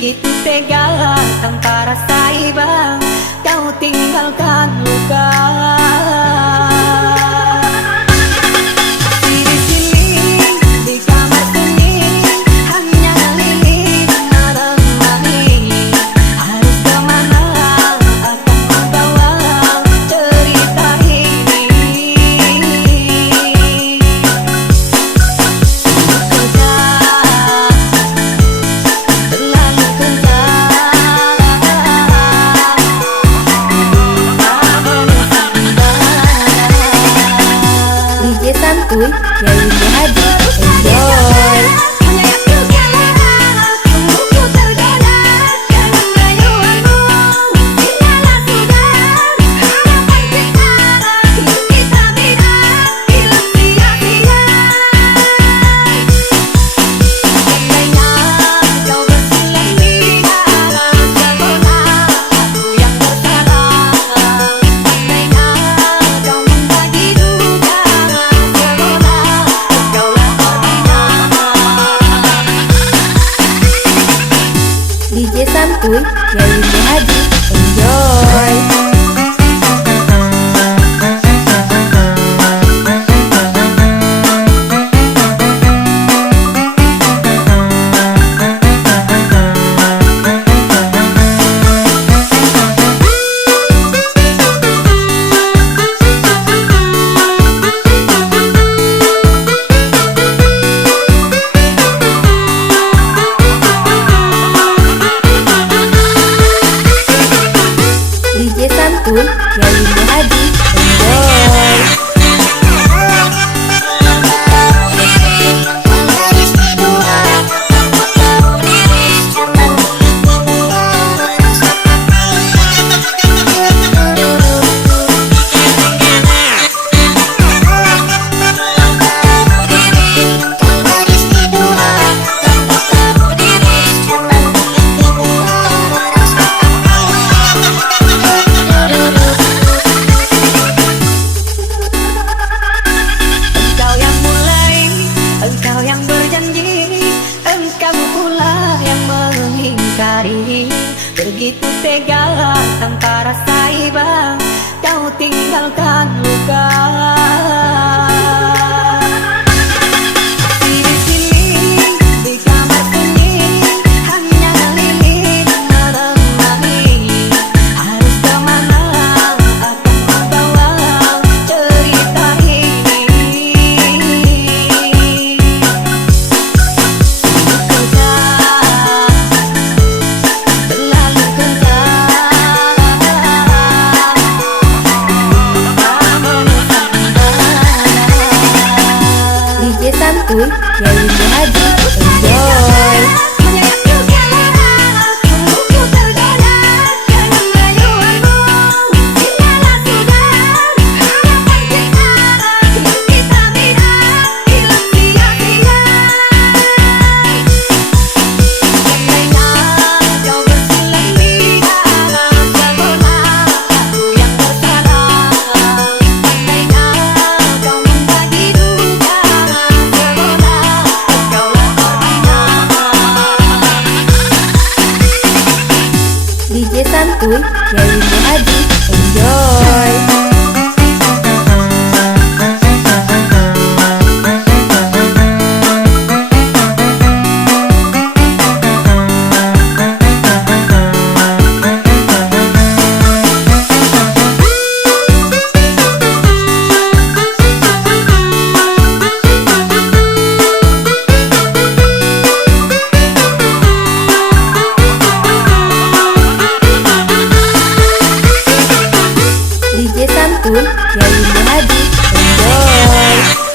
Begitu tega tanpa rasa iba, kau tinggalkan luka. Di sini, di kamar sunyi, hanya lilin menemani. Harus kemana akan membawa cerita ini? DJ Santuy, Yayuni Hadi, enjoy. DJ Santuy, Yayuni Hadi, enjoy. DJ Santuy, Yayuni Hadi, enjoy. Begitu tega tanpa rasa iba, kau tinggalkan luka. Di sini, di kamar sunyi, hanya lilin menemani. Harus kemana akan membawa cerita ini? DJ Santuy, Yayuni Hadi, enjoy. DJ Santuy, Yayuni Hadi, enjoy. DJ Santuy, Yayuni Hadi, enjoy.